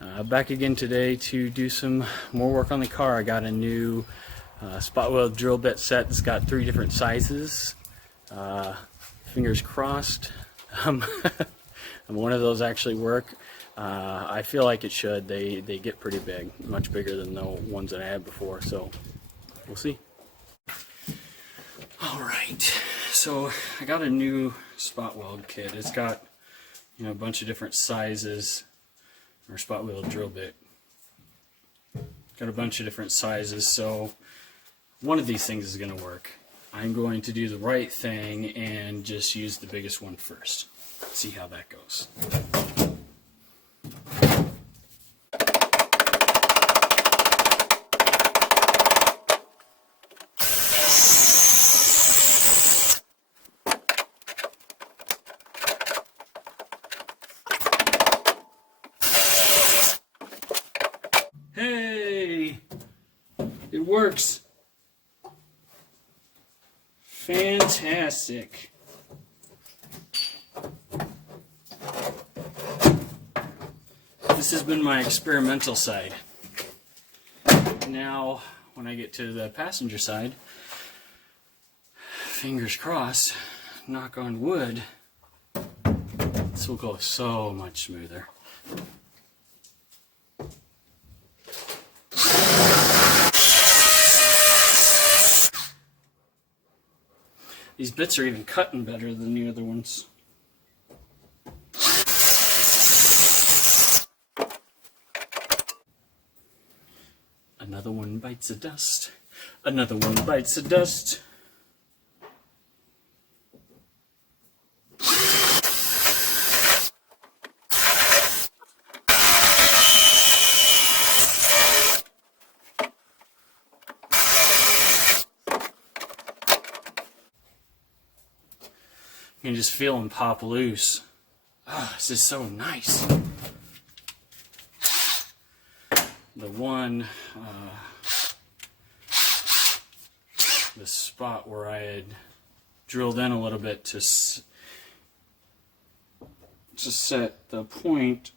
Back again today to do some more work on the car. I got a new spot weld drill bit set. It's got 3 different sizes. Fingers crossed one of those actually work. I feel like it should. They get pretty big, much bigger than the ones that I had before, so we'll see. Alright, so I got a new spot weld kit. It's got, you know, a bunch of different sizes. Or spot weld drill bit. Got a bunch of different sizes, so one of these things is going to work. I'm going to do the right thing and just use the biggest one first. See how that goes. Hey! It works! Fantastic! This has been my experimental side. Now, when I get to the passenger side, fingers crossed, knock on wood, this will go so much smoother. These bits are even cutting better than the other ones. Another one bites the dust. Another one bites the dust. You can just feel them pop loose. Oh, this is so nice. The one, the spot where I had drilled in a little bit to set the point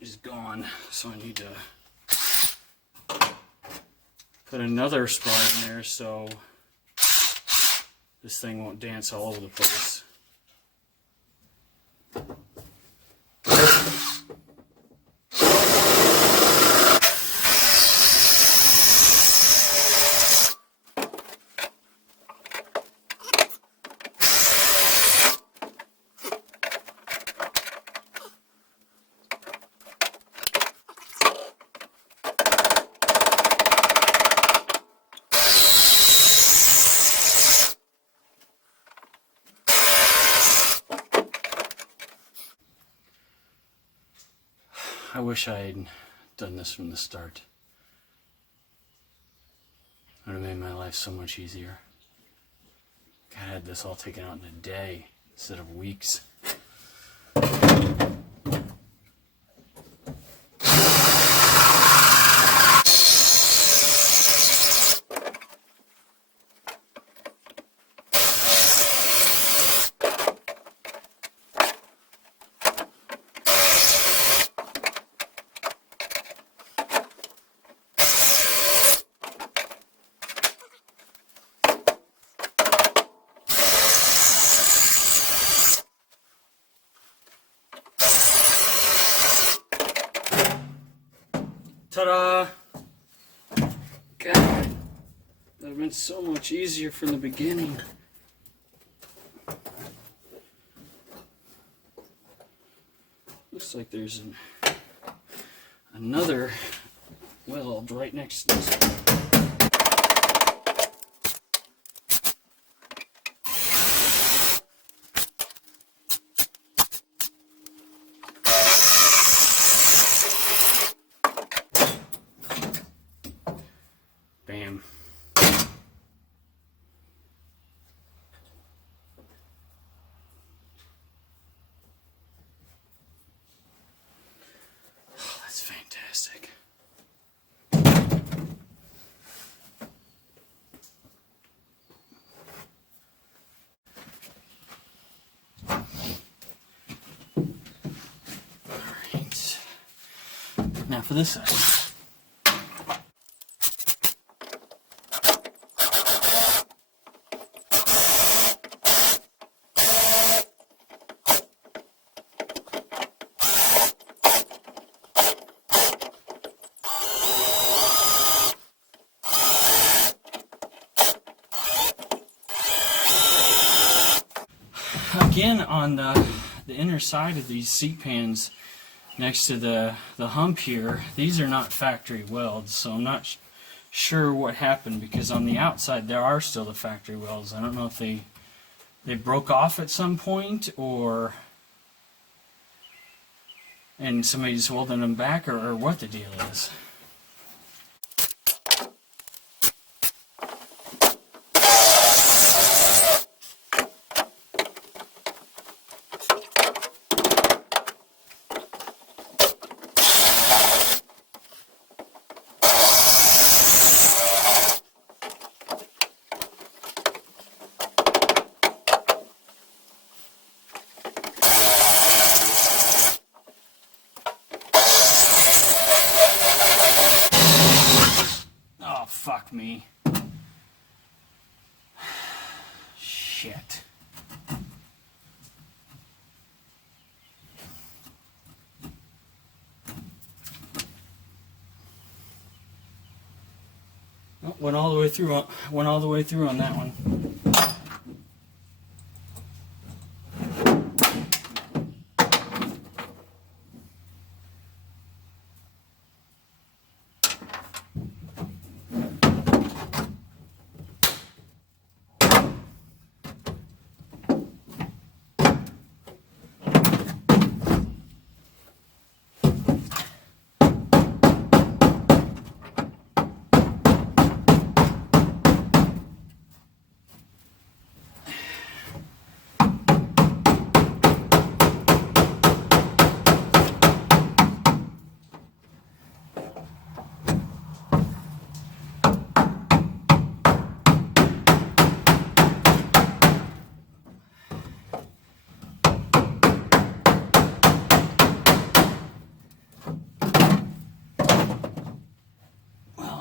is gone. So I need to put another spot in there so this thing won't dance all over the place. I wish I had done this from the start. It would have made my life so much easier. I had this all taken out in a day instead of weeks. Ta-da! God, that would have been so much easier from the beginning. Looks like there's another weld right next to this one. Bam. Oh, that's fantastic. half of this side. Again, on the inner side of these seat pans next to the hump here, these are not factory welds, so I'm not sure what happened, because on the outside there are still the factory welds. I don't know if they broke off at some point, and somebody's welding them back, or what the deal is. Fuck me. Shit. Oh, went all the way through on that one.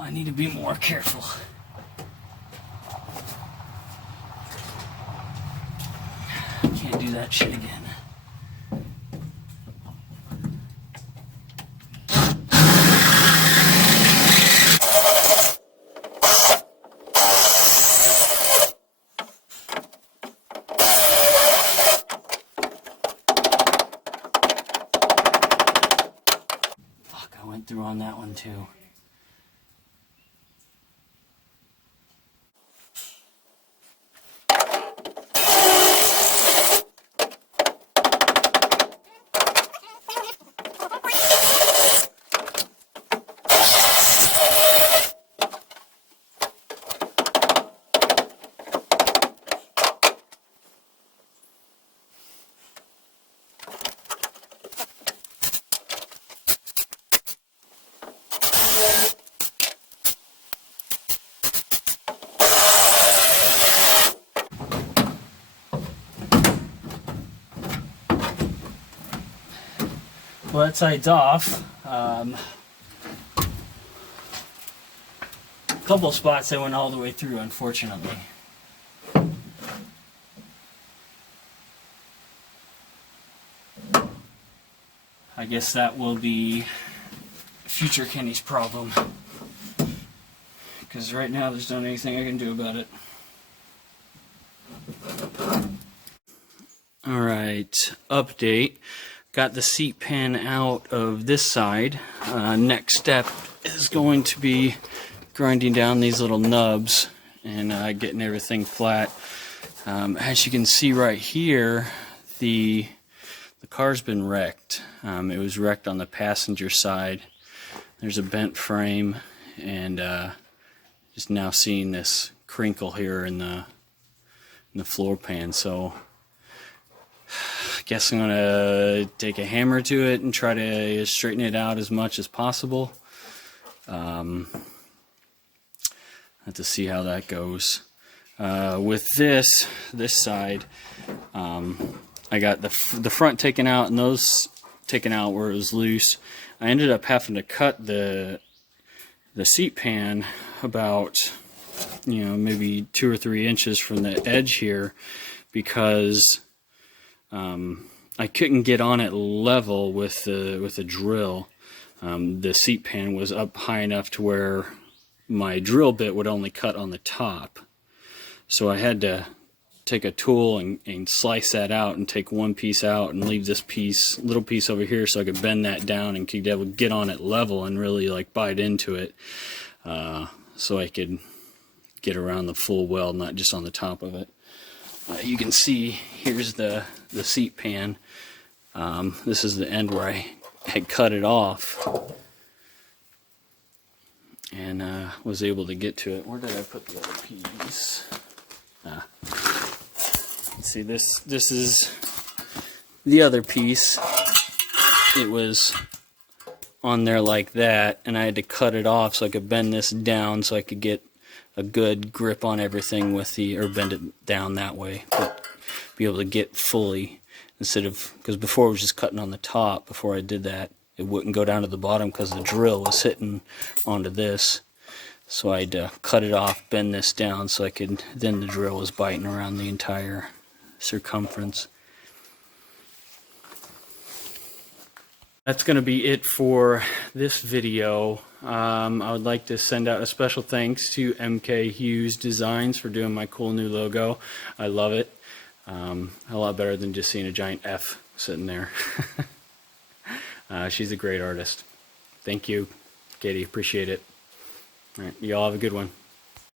I need to be more careful. Can't do that shit again. Fuck, I went through on that one too. Well, that side's off. A couple spots that went all the way through, unfortunately. I guess that will be future Kenny's problem, because right now there's not anything I can do about it. Alright, update. Got the seat pan out of this side. Next step is going to be grinding down these little nubs and getting everything flat. As you can see right here, the car's been wrecked. It was wrecked on the passenger side. There's a bent frame, and just now seeing this crinkle here in the floor pan. So I guess I'm gonna take a hammer to it and try to straighten it out as much as possible. Have to see how that goes. With this side, I got the front taken out, and those taken out where it was loose. I ended up having to cut the seat pan about, you know, maybe 2 or 3 inches from the edge here, because I couldn't get on it level with the drill. The seat pan was up high enough to where my drill bit would only cut on the top. So I had to take a tool and slice that out and take one piece out and leave this little piece over here so I could bend that down and could able to get on it level and really like bite into it, so I could get around the full weld, not just on the top of it. You can see here's the seat pan. This is the end where I had cut it off and was able to get to it. Where did I put the other piece? See, this is the other piece. It was on there like that, and I had to cut it off so I could bend this down so I could get a good grip on everything with or bend it down that way, but be able to get fully, instead of, because before it was just cutting on the top. Before I did that, it wouldn't go down to the bottom because the drill was hitting onto this. So I had to cut it off, bend this down so I could, then the drill was biting around the entire circumference. That's going to be it for this video. I would like to send out a special thanks to M.K Hughes Designs for doing my cool new logo. I love it. A lot better than just seeing a giant F sitting there. She's a great artist. Thank you, Katie. Appreciate it. All right, you all have a good one.